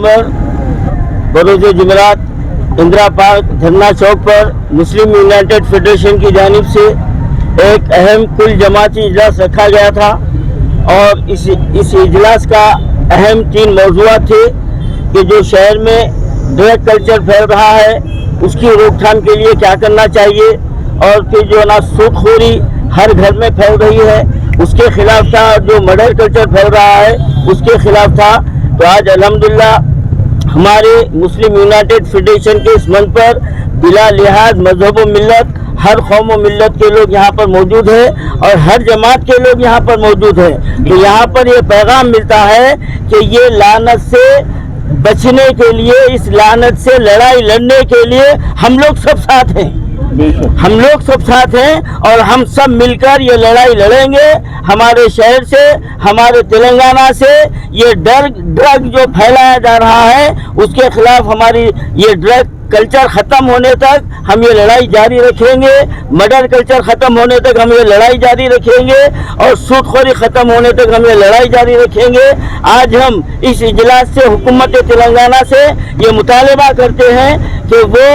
नवंबर बरोज जुमेरात Indira park धरना चौक पर Muslim United federation की जानिब से एक अहम कुल जमाती इजलास रखा गया था और इस इजलास का अहम 3 मौज़ूआत थे कि जो शहर में ड्रग कल्चर फैल रहा है उसकी रोकथाम के लिए क्या करना चाहिए और फिर जो ना सूदखोरी हर घर में फैल रही है उसके खिलाफ था, जो मर्डर कल्चर फैल रहा है उसके खिलाफ था। तो आज अल्हम्दुलिल्लाह हमारे मुस्लिम यूनाइटेड फेडरेशन के इस मंच पर बिला लिहाज मजहब व मिल्लत हर कौम व मिल्लत के लोग यहाँ पर मौजूद हैं और हर जमात के लोग यहाँ पर मौजूद हैं। तो यहाँ पर ये पैगाम मिलता है कि ये लानत से बचने के लिए, इस लानत से लड़ाई लड़ने के लिए हम लोग सब साथ हैं, हम लोग सब साथ हैं और हम सब मिलकर ये लड़ाई लड़ेंगे। हमारे शहर से, हमारे तेलंगाना से ये ड्रग जो फैलाया जा रहा है उसके खिलाफ हमारी ये ड्रग कल्चर ख़त्म होने तक हम ये लड़ाई जारी रखेंगे। मर्डर कल्चर ख़त्म होने तक हम ये लड़ाई जारी रखेंगे और सूदखोरी ख़त्म होने तक हम ये लड़ाई जारी रखेंगे। आज हम इस इजलास से हुकूमत तेलंगाना से ये मुतालबा करते हैं कि वो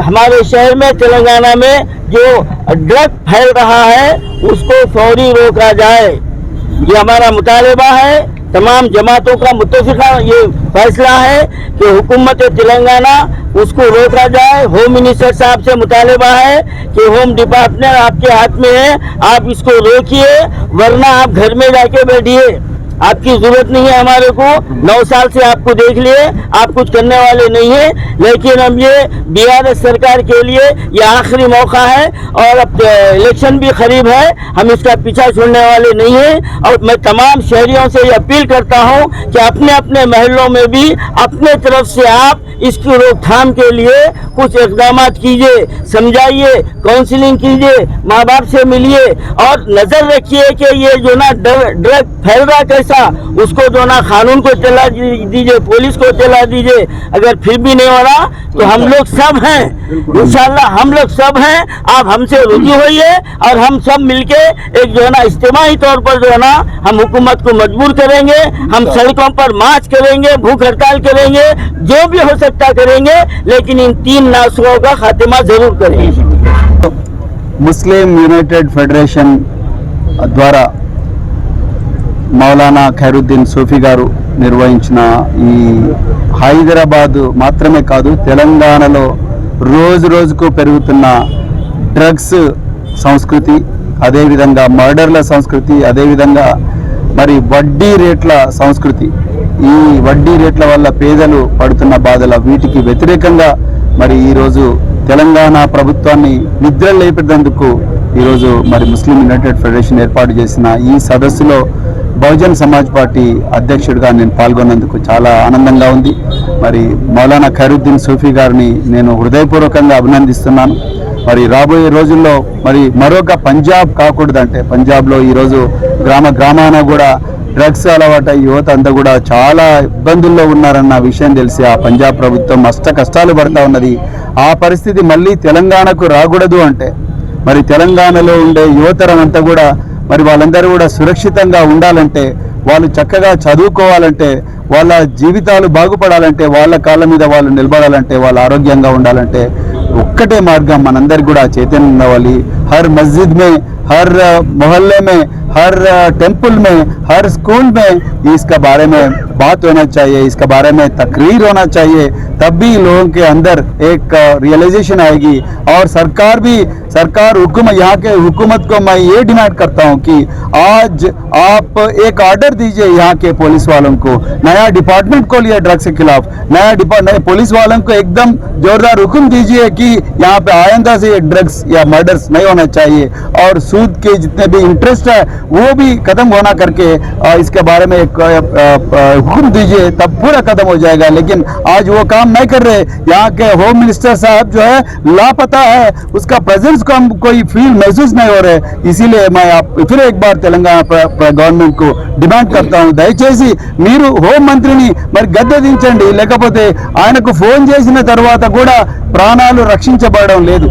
हमारे शहर में, तेलंगाना में जो ड्रग फैल रहा है उसको फौरी रोका जाए। ये हमारा मुतालबा है। तमाम जमातों का मुत्तफ़िक़ा ये फैसला है कि हुकूमत तेलंगाना उसको रोका जाए। होम मिनिस्टर साहब से मुतालबा है कि होम डिपार्टमेंट आपके हाथ में है, आप इसको रोकिए वरना आप घर में जाके बैठिए, आपकी जरूरत नहीं है हमारे को। 9 साल से आपको देख लिए, आप कुछ करने वाले नहीं हैं। लेकिन अब ये बीआरएस सरकार के लिए ये आखिरी मौका है और अब इलेक्शन भी करीब है, हम इसका पीछा छोड़ने वाले नहीं हैं। और मैं तमाम शहरियों से ये अपील करता हूँ कि अपने अपने महलों में भी अपने तरफ से आप इसकी रोकथाम के लिए कुछ इक़दाम कीजिए, समझाइए, काउंसलिंग कीजिए, माँ बाप से मिलिए और नज़र रखिए कि ये जो ना ड्रग फैल रहा कैसा, उसको जो ना कानून को चला दीजिए, पुलिस को चला दीजिए। अगर फिर भी नहीं हो रहा तो हम लोग सब हैं, इंशाल्लाह हम लोग सब हैं। आप हमसे रुजू होइए और हम सब मिलके एक जो है ना इज्तिमाई तौर पर जो है ना हम हुकूमत को मजबूर करेंगे, हम सड़कों पर मार्च करेंगे, भूख हड़ताल करेंगे, जो भी हो सकता करेंगे, लेकिन इन 3 नासुओं का खात्मा जरूर करेंगे। मुस्लिम यूनाइटेड फेडरेशन द्वारा మౌలానా ఖైరుద్దీన్ సూఫీ గారు నిర్వహించిన ఈ హైదరాబాద్ మాత్రమే కాదు తెలంగాణలో రోజుకు పెరుగుతున్న డ్రగ్స్ సంస్కృతి, అదేవిధంగా మర్డర్ల సంస్కృతి, అదేవిధంగా మరి వడ్డీ రేట్ల సంస్కృతి, ఈ వడ్డీ రేట్ల వల్ల పేదలు పడుతున్న బాధల వీటికి వ్యతిరేకంగా మరి ఈరోజు తెలంగాణ ప్రభుత్వాన్ని నిద్ర లేపేందుకు ఈరోజు మరి ముస్లిం యునైటెడ్ ఫెడరేషన్ ఏర్పాటు చేసిన ఈ సదస్సులో బహుజన్ సమాజ్ పార్టీ అధ్యక్షుడిగా నేను పాల్గొన్నందుకు చాలా ఆనందంగా ఉంది. మరి మౌలానా ఖైరుద్దీన్ సూఫీ గారిని నేను హృదయపూర్వకంగా అభినందిస్తున్నాను. మరి రాబోయే రోజుల్లో మరి మరొక పంజాబ్ కాకూడదంటే, పంజాబ్లో ఈరోజు గ్రామాన కూడా డ్రగ్స్ అలవాటు యువత అంతా కూడా చాలా ఇబ్బందుల్లో ఉన్నారన్న విషయం తెలిసి ఆ పంజాబ్ ప్రభుత్వం కష్టాలు పడతా ఉన్నది. ఆ పరిస్థితి మళ్ళీ తెలంగాణకు రాకూడదు అంటే మరి తెలంగాణలో ఉండే యువతరం అంతా కూడా మరి వాళ్ళందరూ కూడా సురక్షితంగా ఉండాలంటే, వాళ్ళు చక్కగా చదువుకోవాలంటే, వాళ్ళ జీవితాలు బాగుపడాలంటే, వాళ్ళ కాళ్ళ మీద వాళ్ళు నిలబడాలంటే, వాళ్ళు ఆరోగ్యంగా ఉండాలంటే ఒక్కటే మార్గం, మనందరికీ కూడా చైతన్యం ఉండాలి. हर मस्जिद में, हर मोहल्ले में, हर टेंपल में, हर स्कूल में इसका बारे में बात होना चाहिए, इसका बारे में तकरीर होना चाहिए, तब भी लोगों के अंदर एक रियलाइजेशन आएगी। और सरकार यहाँ के हुकूमत को मैं ये डिमांड करता हूँ कि आज आप एक ऑर्डर दीजिए यहाँ के पुलिस वालों को, नया डिपार्टमेंट खोलिए ड्रग्स के खिलाफ, नए पुलिस वालों को एकदम जोरदार हुक्म दीजिए कि यहाँ पे आइंदा से ड्रग्स या मर्डर्स नहीं होना चाहिए और सूद के जितने भी इंटरेस्ट है वो भी खत्म होना करके इसके बारे में एक हुक्म दीजिए, तब पूरा खत्म हो जाएगा। लेकिन आज वो काम नहीं कर रहे। यहाँ के होम मिनिस्टर साहब जो है लापता है, उसका प्रेजेंस को हम कोई फील महसूस नहीं हो रहे। इसीलिए मैं फिर एक बार तेलंगाना गवर्नमेंट को डिमांड करता हूँ, దయచేసి మీరు హోం మంత్రిని మరి గద్దె దించండి, లేకపోతే ఆయనకు ఫోన్ చేసిన తర్వాత కూడా ప్రాణాలు రక్షించబడడం లేదు.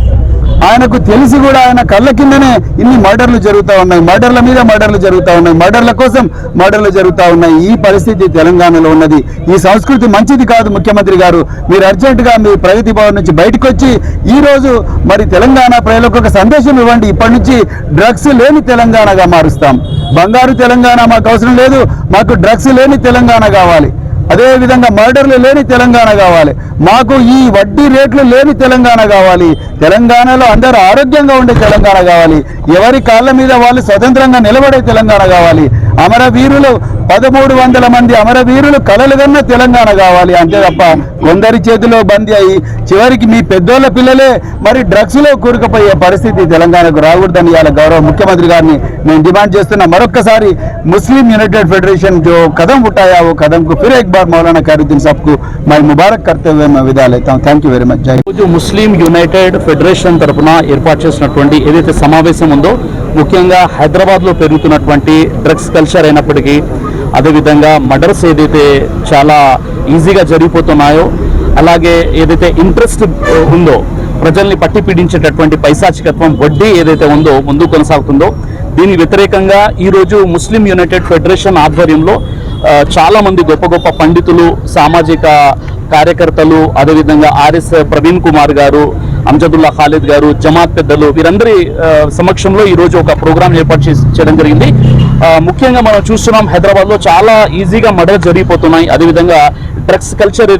ఆయనకు తెలిసి కూడా ఆయన కళ్ళ కిందనే ఇన్ని మర్డర్లు జరుగుతూ ఉన్నాయి, మర్డర్ల మీద మర్డర్లు జరుగుతూ ఉన్నాయి, మర్డర్ల కోసం మర్డర్లు జరుగుతూ ఉన్నాయి. ఈ పరిస్థితి తెలంగాణలో ఉన్నది. ఈ సంస్కృతి మంచిది కాదు. ముఖ్యమంత్రి గారు, మీరు అర్జెంటుగా మీ ప్రగతి భవన్ నుంచి బయటకు వచ్చి ఈ రోజు మరి తెలంగాణ ప్రజలకు ఒక సందేశం ఇవ్వండి. ఇప్పటి నుంచి డ్రగ్స్ లేని తెలంగాణగా మారుస్తాం. బంగారు తెలంగాణ మాకు అవసరం లేదు, మాకు డ్రగ్స్ లేని తెలంగాణ కావాలి. అదేవిధంగా మర్డర్లు లేని తెలంగాణ కావాలి. మాకు ఈ వడ్డీ రేట్లు లేని తెలంగాణ కావాలి. తెలంగాణలో అందరూ ఆరోగ్యంగా ఉండే తెలంగాణ కావాలి. ఎవరి కాళ్ళ మీద వాళ్ళు స్వతంత్రంగా నిలబడే తెలంగాణ కావాలి. అమరవీరులు 1300 మంది అమరవీరులు కలలుగన్న తెలంగాణ కావాలి. అంతే తప్ప కొందరి చేతిలో బందీ అయ్యి చివరికి మీ పెద్దోళ్ళ పిల్లలే మరి డ్రగ్స్లో కూరుకుపోయే పరిస్థితి తెలంగాణకు రాకూడదని ఇవాళ గౌరవ ముఖ్యమంత్రి గారిని నేను డిమాండ్ చేస్తున్నా. మరొక్కసారి ముస్లిం यूनाइटेड फेडरेशन जो कदम उठाया वो कदम को फिर एक बार मौलाना खैरुद्दीन साहब को मैं मुबारक करते हुए मैं विदा लेता हूँ. Thank you very much. जय जो मुस्लिम यूनाइटेड फेडरेशन तरफुన ఏర్పాటు చేసినటువంటి ఏదైతే సమావేశం ఉందో ముఖ్యంగా హైదరాబాద్లో పెరుగుతున్నటువంటి డ్రగ్స్ కల్చర్ అయినప్పటికీ అదేవిధంగా మర్డర్స్ ఏదైతే చాలా ఈజీగా జరిగిపోతున్నాయో అలాగే ఏదైతే ఇంట్రెస్ట్ ఉందో ప్రజల్ని పట్టి పీడించేటటువంటి పైశాచికత్వం వడ్డీ ఏదైతే ఉందో ముందు కొనసాగుతుందో దీని వ్యతిరేకంగా ఈరోజు ముస్లిం యునైటెడ్ ఫెడరేషన్ ఆధ్వర్యంలో చాలా మంది గొప్ప గొప్ప పండితులు సామాజిక కార్యకర్తలు అదేవిధంగా ఆర్ఎస్ ప్రవీణ్ కుమార్ గారు అంజదుల్లా ఖాలిద్ గారు జమాత్ పెద్దలు వీరందరి సమక్షంలో ఈరోజు ఒక ప్రోగ్రాం ఏర్పాటు చేయడం జరిగింది. ముఖ్యంగా మనం చూస్తున్నాం హైదరాబాద్లో చాలా ఈజీగా మర్డర్ జరిగిపోతున్నాయి. అదేవిధంగా డ్రగ్స్ కల్చర్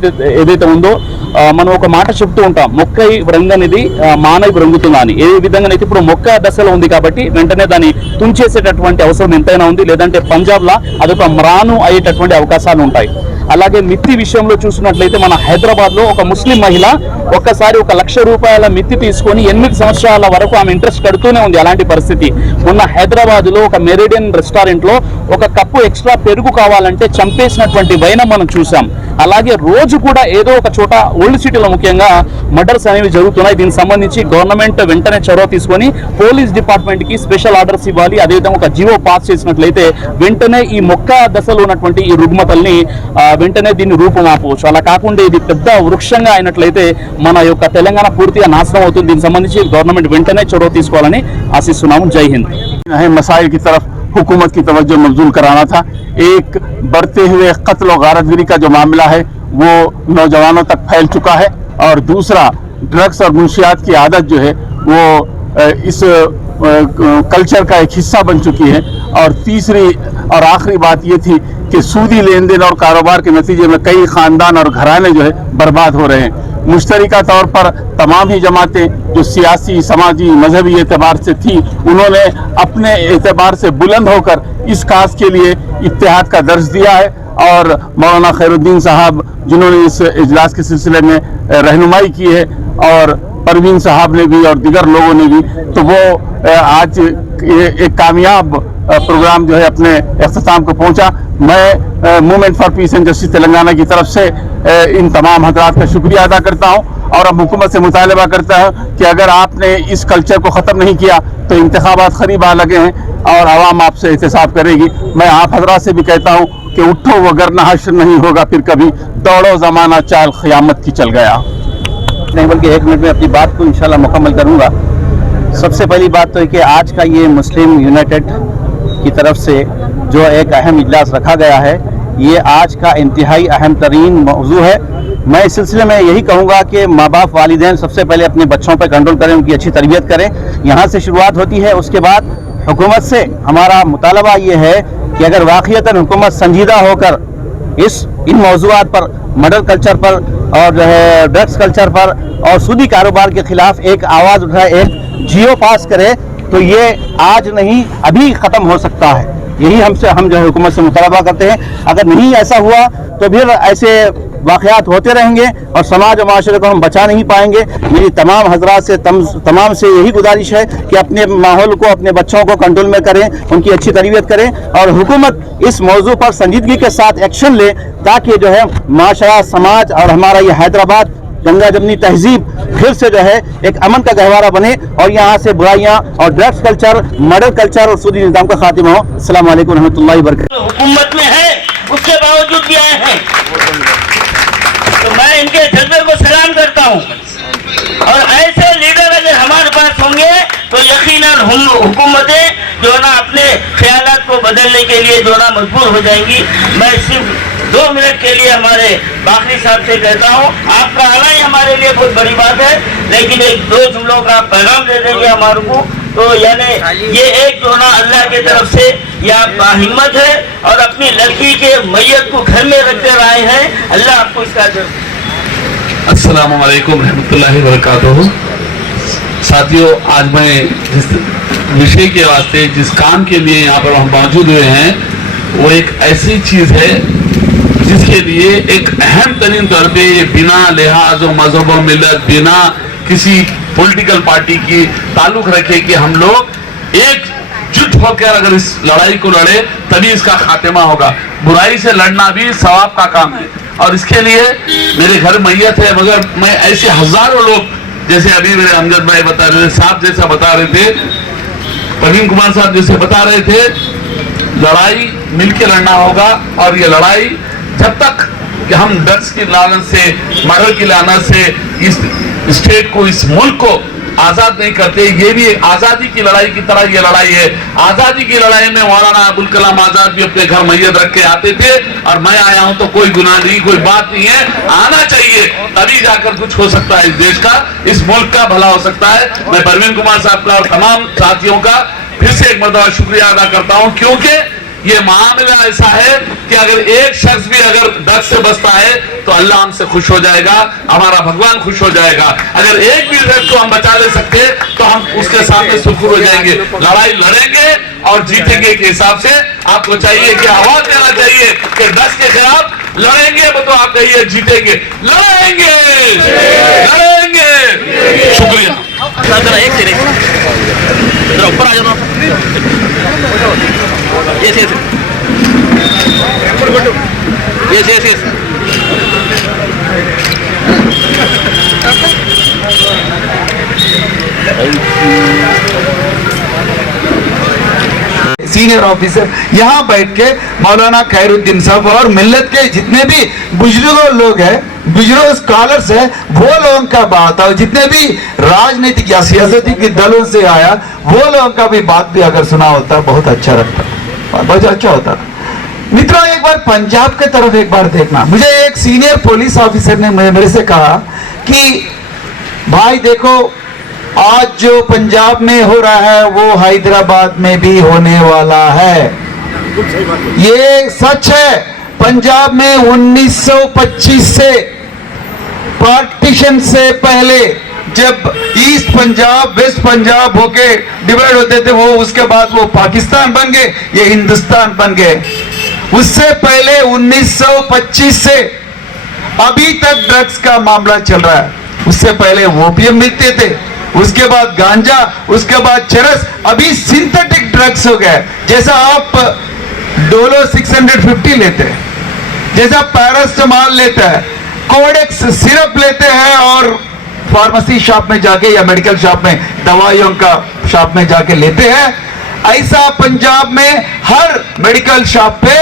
ఏదైతే ఉందో మనం ఒక మాట చెప్తూ ఉంటాం, మొక్కై వ్రంగనిది మానవి వ్రంగుతుందా అని. ఏ విధంగానైతే ఇప్పుడు మొక్క దశలో ఉంది కాబట్టి వెంటనే దాన్ని తుంచేసేటటువంటి అవసరం ఎంతైనా ఉంది, లేదంటే పంజాబ్లో అదొక మ్రాను అయ్యేటటువంటి అవకాశాలు ఉంటాయి. అలాగే మిత్తి విషయంలో చూసినట్లయితే మన హైదరాబాద్లో ఒక ముస్లిం మహిళ ఒక్కసారి 1 లక్ష రూపాయల మిత్తి తీసుకొని 8 సంవత్సరాల వరకు ఆమె ఇంట్రెస్ట్ కడుతూనే ఉంది. అలాంటి పరిస్థితి మొన్న హైదరాబాద్లో ఒక మెరిడియన్ రెస్టారెంట్లో ఒక కప్పు ఎక్స్ట్రా పెరుగు కావాలంటే చంపేసినటువంటి వైనం మనం చూసాం. అలాగే రోజు కూడా ఏదో ఒక చోట ఓల్డ్ సిటీలో ముఖ్యంగా మర్డర్స్ అనేవి జరుగుతున్నాయి. దీనికి సంబంధించి గవర్నమెంట్ వెంటనే చొరవ తీసుకొని పోలీస్ డిపార్ట్మెంట్కి స్పెషల్ ఆర్డర్స్ ఇవ్వాలి. అదేవిధంగా ఒక జీవో పాస్ చేసినట్లయితే వెంటనే ఈ మొక్క దశలో ఉన్నటువంటి ఈ రుగ్మతల్ని వెంటనే దీన్ని రూపుమాపవచ్చు. అలా కాకుండా ఇది పెద్ద వృక్షంగా అయినట్లయితే మన యొక్క తెలంగాణ పూర్తిగా నాశనం అవుతుంది. దీనికి సంబంధించి గవర్నమెంట్ వెంటనే చొరవ తీసుకోవాలని ఆశిస్తున్నాము. జై హింద్. मसाइल की तरफ हुकूमत की तवज्जो मबजूल कराना था. एक बढ़ते हुए कत्ल और गारतगिरी का जो मामला है वो नौजवानों तक फैल चुका है और दूसरा ड्रग्स और मुंशियात की आदत जो है वो इस कल्चर का एक हिस्सा बन चुकी है. और तीसरी और आखिरी बात ये थी कि सूदी लेन देन और कारोबार के नतीजे में कई ख़ानदान और घराने जो है बर्बाद हो रहे हैं. मुश्तरका तौर पर तमाम ही जमातें जो सियासी समाजी मजहबी एतबार से थी उन्होंने अपने एतबार से बुलंद होकर इस काज के लिए इत्तेहाद का दर्ज दिया है. और मौलाना खैरुद्दीन साहब जिन्होंने इस इजलास के सिलसिले में रहनुमाई की है और परवीन साहब ने भी और दिगर लोगों ने भी, तो वो आज एक कामयाब प्रोग्राम जो है अपने अख्ताम को पहुंचा. मैं movement for piece and justice Telangana की तरफ से इन तमाम हजरात का शुक्रिया अदा करता हूं और अब हुकूमत से मुतालबा करता हूं कि अगर आपने इस कल्चर को ख़त्म नहीं किया तो इंतखाबात करीब आ लगे हैं और आवाम आपसे एहतसाब करेगी. मैं आप हजरात से भी कहता हूं कि उठो वगरना हश्र नहीं होगा फिर कभी, दौड़ो ज़माना चाल क़यामत की चल गया. नहीं बल्कि 1 मिनट में अपनी बात को इंशाल्लाह मुकम्मल करूंगा. सबसे पहली बात तो है कि आज का ये मुस्लिम यूनाइटेड की तरफ से जो एक अहम इजलास रखा गया है ये आज का इंतहाई अहम तरीन मौजू है. मैं इस सिलसिले में यही कहूँगा कि माँ बाप वालिदैन सबसे पहले अपने बच्चों पर कंट्रोल करें, उनकी अच्छी तरबियत करें. यहाँ से शुरुआत होती है. उसके बाद हुकूमत से हमारा मुतालबा ये है कि अगर वाक़ईतन हुकूमत संजीदा होकर इन मौज़ूआत पर, मर्डर कल्चर पर और जो है ड्रग्स कल्चर पर और सूदी कारोबार के खिलाफ एक आवाज़ उठाए, एक जियो पास करे तो ये आज नहीं अभी ख़त्म हो सकता है. यही हम जो है हुकूमत से मुतालबा करते हैं. अगर नहीं ऐसा हुआ तो फिर ऐसे वाक़यात होते रहेंगे और समाज और माशरे को हम बचा नहीं पाएंगे. मेरी तमाम हजरात से तमाम से यही गुजारिश है कि अपने माहौल को, अपने बच्चों को कंट्रोल में करें, उनकी अच्छी तरबियत करें और हुकूमत इस मौजू पर संजीदगी के साथ एक्शन ले ताकि जो है माशरा, समाज और हमारा ये हैदराबाद गंगा जमनी तहजीब फिर से जो है एक अमन का गहवारा बने और यहाँ से बुराइयाँ और ड्रग्स कल्चर, मर्डर कल्चर और सूदी निज़ाम का खात्मा हो. अस्सलाम वालेकुम रहमतुल्लाहि व बरकातहू. हुकूमत में है उसके बावजूद भी आए हैं तो मैं इनके जज्बे को सलाम करता हूँ. और ऐसे लीडर अगर हमारे पास तो यकीनन हम हुकूमतें जो ना अपने ख्यालात को बदलने के लिए जो ना मजबूर हो जाएंगी। मैं सिर्फ 2 मिनट के लिए हमारे बाखरी साहब से कहता हूँ, आपका आना ही हमारे लिए बहुत बड़ी बात है, लेकिन 1-2 जुमलों का पैगाम दे देंगे हमारे को। तो यानी ये एक जो ना अल्लाह की तरफ से या हिम्मत है और अपनी लड़की के मैयत को घर में रख कर आए हैं। अल्लाह आपको इसका अस्सलामु अलैकुम रहमतुल्लाहि व बरकातुहू। साथियों, आज मैं जिस विषय के वास्ते जिस काम के लिए यहाँ पर हम मौजूद हुए हैं वो एक ऐसी चीज है जिसके लिए एक अहम तरीन तौर पे बिना लिहाज और मजहब और मिलत, बिना किसी पॉलिटिकल पार्टी की ताल्लुक रखे कि हम लोग एकजुट होकर अगर इस लड़ाई को लड़े तभी इसका खात्मा होगा। बुराई से लड़ना भी सवाब का काम है और इसके लिए मेरे घर मैयत है, मगर मैं ऐसे हजारों लोग, जैसे अभी मेरे अमजद भाई बता रहे थे, साहब जैसा बता रहे थे, प्रवीण कुमार साहब जैसे बता रहे थे, लड़ाई मिलकर लड़ना होगा। और ये लड़ाई जब तक कि हम ड्रग्स की लानत से, मर्डर की लानत से इस स्टेट को, इस मुल्क को आजाद नहीं करते, ये भी एक आजादी की लड़ाई की तरह ये लड़ाई है। आजादी की लड़ाई में मौलाना अबुल कलाम आजाद भी अपने घर मैयत रख के आते थे और मैं आया हूं तो कोई गुनाह नहीं, कोई बात नहीं है, आना चाहिए, तभी जाकर कुछ हो सकता है, इस देश का, इस मुल्क का भला हो सकता है। मैं प्रवीण कुमार साहब का और तमाम साथियों का फिर से एक मरतबा शुक्रिया अदा करता हूं, क्योंकि ये मामला ऐसा है कि अगर एक शख्स भी अगर ड्रग्स से बचता है तो अल्लाह हमसे खुश हो जाएगा, हमारा भगवान खुश हो जाएगा। अगर एक भी ड्रग्स को हम बचा ले सकते तो हम उसके सामने सुखुर हो जाएंगे। लड़ाई लड़ेंगे और जीतेंगे के हिसाब से आपको चाहिए कि आवाज देना चाहिए कि ड्रग्स के खिलाफ लड़ेंगे, वो तो आप कहिए जीतेंगे, लड़ेंगे लड़ेंगे। शुक्रिया। ऊपर आ जाओ। Yes yes yes yes yes. Senior officer यहाँ बैठ के मौलाना खैरुद्दीन साहब और मिल्लत के जितने भी बुजुर्ग लोग हैं, बुजुर्ग स्कॉलर्स हैं, वो लोगों का बात और जितने भी राजनीतिक या सियासती के दलों से आया वो लोगों का भी बात भी अगर सुना होता बहुत अच्छा लगता, बहुत अच्छा होता। मित्रों, एक बार पंजाब के तरफ एक बार देखना। मुझे एक सीनियर पुलिस ऑफिसर ने मेरे से कहा कि भाई देखो, आज जो पंजाब में हो रहा है वो हैदराबाद में भी होने वाला है। ये सच है। पंजाब में 1925 से, पार्टीशन से पहले, जब ईस्ट पंजाब वेस्ट पंजाब होके डिवाइड होते थे, वो उसके बाद वो पाकिस्तान बन गए, ये हिंदुस्तान बन गए। उससे पहले 1925 से अभी तक ड्रग्स का मामला चल रहा है। उससे पहले ओपियम मिलते थे, उसके बाद गांजा, उसके बाद चरस, अभी सिंथेटिक ड्रग्स हो गए। जैसा आप डोलो 650 लेते हैं, जैसा पैरास्टामॉल लेता है, कोडेक्स सिरप लेते हैं और फार्मेसी शॉप में जाके या मेडिकल शॉप में, दवाइयों का शॉप में जाके लेते हैं, ऐसा पंजाब में हर मेडिकल शॉप पे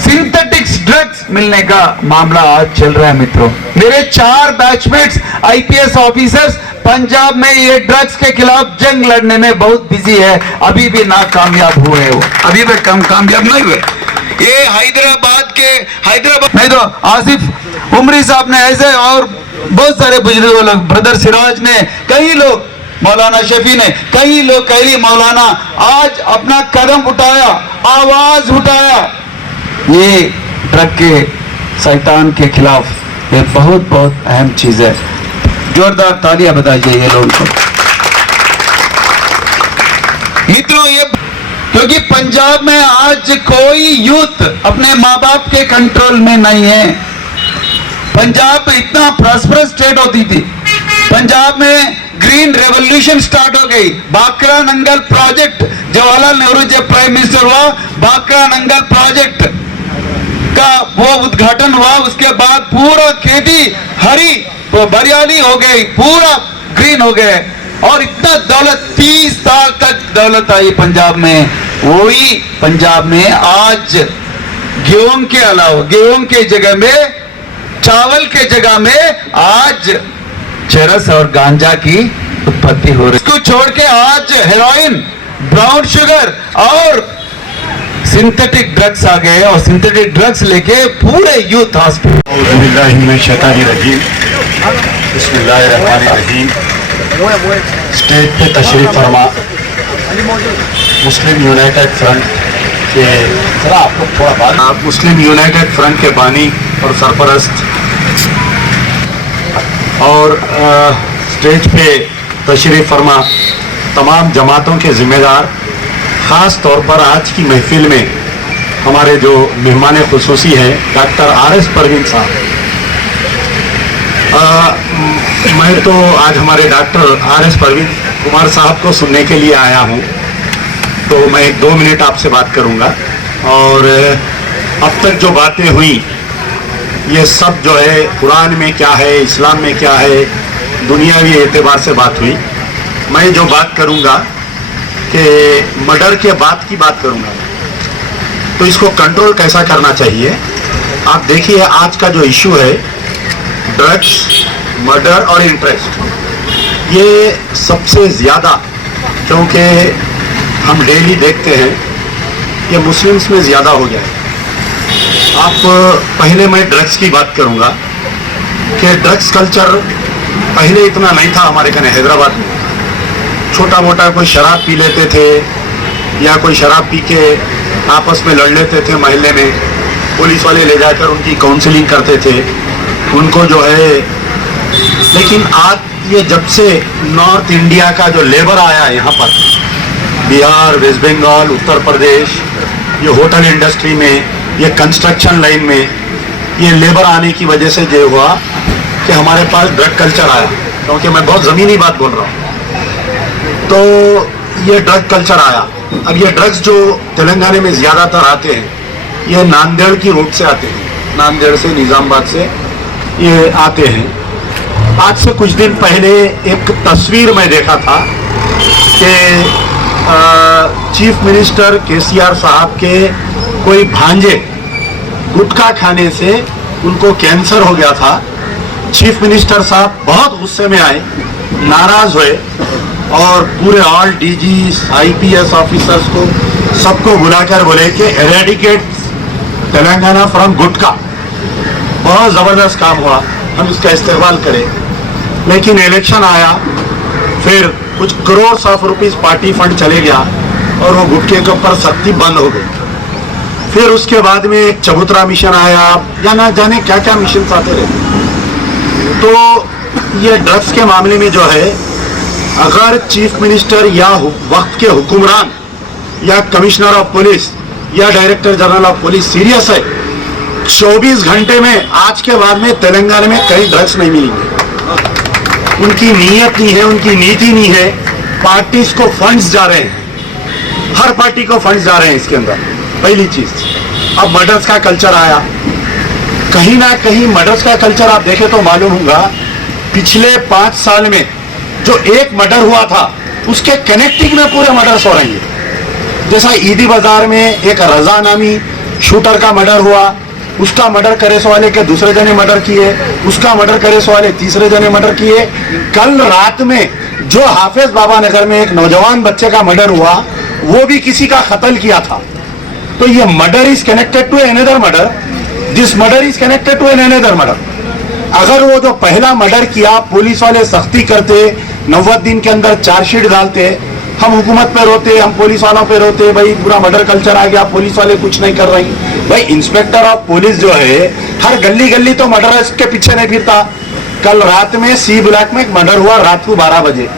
सिंथेटिक्स ड्रग्स मिलने का मामला आज चल रहा है। मित्रों, मेरे 4 बैचमेट्स आईपीएस ऑफिसर्स पंजाब में ये ड्रग्स के खिलाफ जंग लड़ने में बहुत बिजी है, अभी भी नाकामयाब हुए हैं, वो अभी भी कामयाब नहीं हुए। ये हैदराबाद नहीं तो आसिफ उमरी साहब ने ऐसे और बहुत सारे बुजुर्ग लोग, ब्रदर सिराज ने, कई लोग, मौलाना शफी ने, कई लोग, कई मौलाना आज अपना कदम उठाया, आवाज उठाया। ये ड्रग के शैतान के खिलाफ ये बहुत बहुत अहम चीज है। जोरदार तालियां बताइए ये लोगों को। मित्रों, ये क्योंकि पंजाब में आज कोई यूथ अपने माँ बाप के कंट्रोल में नहीं है। पंजाब इतना प्रॉस्परस स्टेट होती थी, पंजाब में ग्रीन रेवोल्यूशन स्टार्ट हो गई। बाकरा नंगल प्रोजेक्ट, जवाहरलाल नेहरू जब प्राइम मिनिस्टर हुआ, बाकरा नंगल प्रोजेक्ट का वो उद्घाटन हुआ। उसके बाद पूरा खेती हरी तो हरियाली हो गई, पूरा ग्रीन हो गए और इतना दौलत, 30 साल तक दौलत आई पंजाब में। वही पंजाब में आज गेहूं के अलावा, गेहूं के जगह में, चावल के जगह में आज चरस और गांजा की उत्पत्ति हो रही। इसको छोड़ के आज हेरोइन, ब्राउन शुगर और सिंथेटिक ड्रग्स आ गए और सिंथेटिक ड्रग्स लेके पूरे यूथ बिस्मिल्लाहिर्रहमानिर्रहीम। स्टेज पे तशरीफ फरमा मुस्लिम यूनाइटेड फ्रंट के मुस्लिम यूनाइटेड फ्रंट के बानी और सरपरस्त और स्टेज पे तशरीफ फरमा तमाम जमातों के जिम्मेदार, ख़ास तौर पर आज की महफिल में हमारे जो मेहमान खुसूसी हैं डॉक्टर RS परवीन साहब। मैं तो आज हमारे डॉक्टर RS परवीन कुमार साहब को सुनने के लिए आया हूँ, तो मैं 2 मिनट आपसे बात करूँगा। और अब तक जो बातें हुई ये सब जो है कुरान में क्या है, इस्लाम में क्या है, दुनियावी एतबार से बात हुई। मैं जो बात करूँगा कि मर्डर के बाद की बात करूँगा, तो इसको कंट्रोल कैसा करना चाहिए। आप देखिए आज का जो इशू है ड्रग्स, मर्डर और इंटरेस्ट, ये सबसे ज़्यादा, क्योंकि हम डेली देखते हैं ये मुस्लिम्स में ज़्यादा हो गया है। आप पहले मैं ड्रग्स की बात करूँगा कि ड्रग्स कल्चर पहले इतना नहीं था हमारे कहने हैदराबाद में। छोटा मोटा कोई शराब पी लेते थे या कोई शराब पी के आपस में लड़ लेते थे मोहल्ले में, पुलिस वाले ले जाकर उनकी काउंसलिंग करते थे उनको जो है। लेकिन आज ये जब से नॉर्थ इंडिया का जो लेबर आया यहाँ पर, बिहार, वेस्ट बंगाल, उत्तर प्रदेश, ये होटल इंडस्ट्री में, ये कंस्ट्रक्शन लाइन में ये लेबर आने की वजह से जो हुआ कि हमारे पास ड्रग कल्चर आया। क्योंकि मैं बहुत ज़मीनी बात बोल रहा हूँ, तो ये ड्रग कल्चर आया। अब ये ड्रग्स जो तेलंगाना में ज़्यादातर आते हैं ये नांदेड़ की रूट से आते हैं, नांदेड़ से, निज़ामाबाद से ये आते हैं। आज से कुछ दिन पहले एक तस्वीर मैं देखा था कि चीफ मिनिस्टर KCR साहब के कोई भांजे गुटखा खाने से उनको कैंसर हो गया था। चीफ मिनिस्टर साहब बहुत गुस्से में आए, नाराज हुए और पूरे ऑल DGs, IPS ऑफिसर्स को सबको बुलाकर बोले कि एरेडिकेट तेलंगाना फ्रॉम गुटखा। बहुत ज़बरदस्त काम हुआ, हम इसका इस्तेमाल करें। लेकिन इलेक्शन आया, फिर कुछ crore of rupees party fund चले गया और वो गुटखे के ऊपर सख्ती बंद हो गई। फिर उसके बाद में एक चबूतरा मिशन आया, या ना जाने क्या क्या मिशन आते रहे। तो ये ड्रग्स के मामले में जो है, अगर चीफ मिनिस्टर या वक्त के हुक्मरान या कमिश्नर ऑफ पुलिस या director general of police serious है, 24 घंटे में आज के बाद में तेलंगाना में कहीं ड्रग्स नहीं मिलेंगे। उनकी नीयत नहीं है, उनकी नीति नहीं है। पार्टीज को फंड्स जा रहे हैं, हर पार्टी को फंड्स जा रहे हैं इसके अंदर, पहली चीज। अब मर्डर्स का कल्चर आया, कहीं ना कहीं मर्डर्स का कल्चर आप देखें तो मालूम होगा पिछले 5 साल में जो एक मर्डर हुआ था उसके कनेक्टिंग में पूरे मर्डर्स हो रहे हैं। जैसा ईदी बाजार में एक रजा नामी शूटर का मर्डर हुआ, उसका मर्डर करे सो वाले के दूसरे जने मर्डर किए, उसका मर्डर करे सो वाले तीसरे जने मर्डर किए। कल रात में जो हाफिज बाबा नगर में एक नौजवान बच्चे का मर्डर हुआ, वो भी किसी का कत्ल किया था। तो ये murder is connected to another murder, this murder is connected to another murder. अगर वो जो पहला मर्डर किया पुलिस वाले सख्ती करते, 90 दिन के अंदर चार्जशीट डालते, हम हुकूमत पे रोते, हम पुलिस वालों पे रोते, भाई पूरा मर्डर कल्चर आ गया, पुलिस वाले कुछ नहीं कर रही। भाई इंस्पेक्टर ऑफ पुलिस जो है हर गली गली तो मर्डर के पीछे नहीं फिरता। कल रात में C ब्लॉक में एक मर्डर हुआ रात को 12 बजे,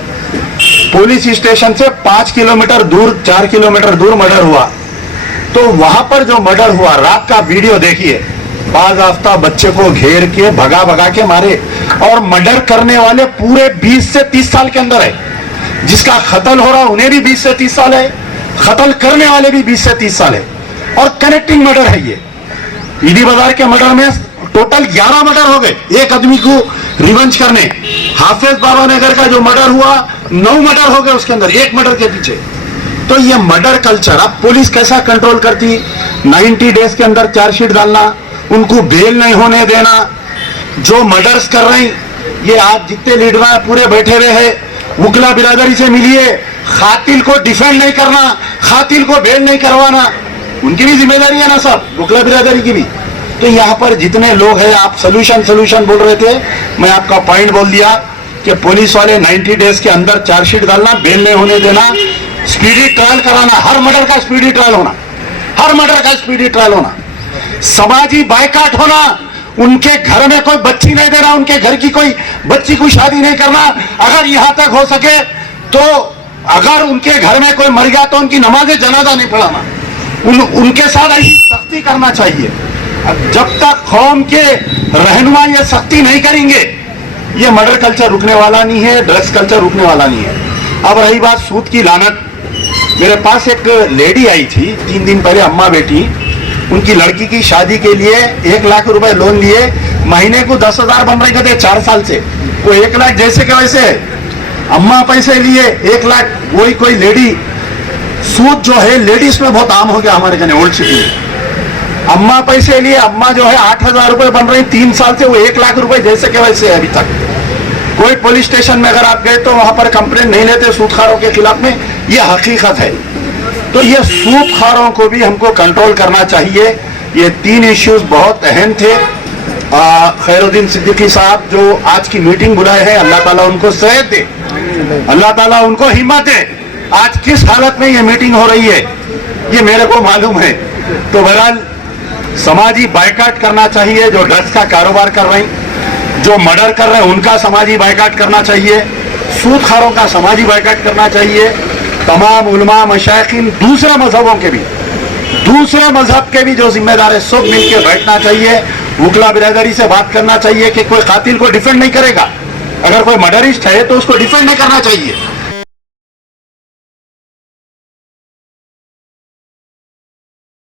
पुलिस स्टेशन से 5 किलोमीटर दूर, 4 किलोमीटर दूर मर्डर हुआ। तो वहां पर जो मर्डर हुआ, रात का वीडियो देखिए, बाज़ाफ्ता बच्चे को घेर के भगा भगा के मारे, और मर्डर करने वाले पूरे 20 से 30 साल के अंदर है। जिसका कत्ल हो रहा उन्हें भी 20 से 30 साल है, कत्ल करने वाले भी 20 से 30 साल है, और कनेक्टिंग मर्डर है ये। ईदी बाजार के मर्डर में टोटल 11 मर्डर हो गए एक आदमी को रिवेंज करने। हाफिज बाबा नगर का जो मर्डर हुआ 9 मर्डर हो गए उसके अंदर, एक मर्डर के पीछे। तो ये मर्डर कल्चर अब पुलिस कैसा कंट्रोल करती, 90 डेज के अंदर चार्जशीट डालना, उनको बेल नहीं होने देना। जो मर्डर्स कर रहे हैं, ये आज जितने लीडर हैं पूरे बैठे हुए हैं, वकला बिरादरी से मिलिए, खातिल को डिफेंड नहीं करना, खातिल को बेल नहीं करवाना, उनकी भी जिम्मेदारी है ना साहब, वकला बिरादरी की भी। तो यहाँ पर जितने लोग हैं, आप सोल्यूशन बोल रहे थे, मैं आपका पॉइंट बोल दिया कि पुलिस वाले 90 डेज के अंदर चार्जशीट डालना, बेल नहीं होने देना, स्पीडी ट्रायल कराना, हर मर्डर का स्पीडी ट्रायल होना, हर मर्डर का स्पीडी ट्रायल होना, समाजी बायकाट होना, उनके घर में कोई बच्ची नहीं देना, उनके घर की कोई बच्ची को शादी नहीं करना, अगर यहां तक हो सके तो अगर उनके घर में कोई मर गया तो उनकी नमाज जनाजा नहीं पढ़ाना, उनके साथ ऐसी सख्ती करना चाहिए। जब तक कौम के रहनुमा ये सख्ती नहीं करेंगे, ये मर्डर कल्चर रुकने वाला नहीं है, ड्रग्स कल्चर रुकने वाला नहीं है। अब रही बात सूद की लानत, मेरे पास एक लेडी आई थी 3 दिन पहले, अम्मा बेटी, उनकी लड़की की शादी के लिए 1 लाख रुपए लोन लिए, महीने को 10,000 बन रहे थे 4 साल से, वो 1 लाख जैसे के वैसे है, अम्मा पैसे लिए 1 लाख, वही कोई लेडी, सूद जो है लेडीज में बहुत आम हो गया हमारे कहने ओल्ड सिटी में, अम्मा पैसे लिए, अम्मा जो है 8,000 रुपए बन रही 3 साल से, वो 1 लाख रुपए जैसे के वैसे है अभी तक। कोई पुलिस स्टेशन में अगर आप गए तो वहां पर कंप्लेंट नहीं लेते सूदखारों के खिलाफ में, ये हकीकत है। तो ये सूदखारों को भी हमको कंट्रोल करना चाहिए। ये 3 इश्यूज बहुत अहम थे। खैरुद्दीन सिद्दीकी साहब जो आज की मीटिंग बुलाए हैं, अल्लाह ताला उनको सेहत दे, अल्लाह ताला उनको हिम्मत दे। आज किस हालत में ये मीटिंग हो रही है ये मेरे को मालूम है। तो बहरहाल समाजी बायकाट करना चाहिए, जो ड्रग्स का कारोबार कर रहे हैं, जो मर्डर कर रहे हैं उनका समाजी बायकाट करना चाहिए, सूदखारों का समाजी बायकाट करना चाहिए। तमाम उलमा मशाइखिन दूसरे मजहबों के भी, दूसरे मजहब के भी जो जिम्मेदार है सब मिलकर बैठना चाहिए, वकला बिरादरी से बात करना चाहिए कि कोई कातिल को डिफेंड नहीं करेगा, अगर कोई मर्डरिस्ट है तो उसको डिफेंड नहीं करना चाहिए।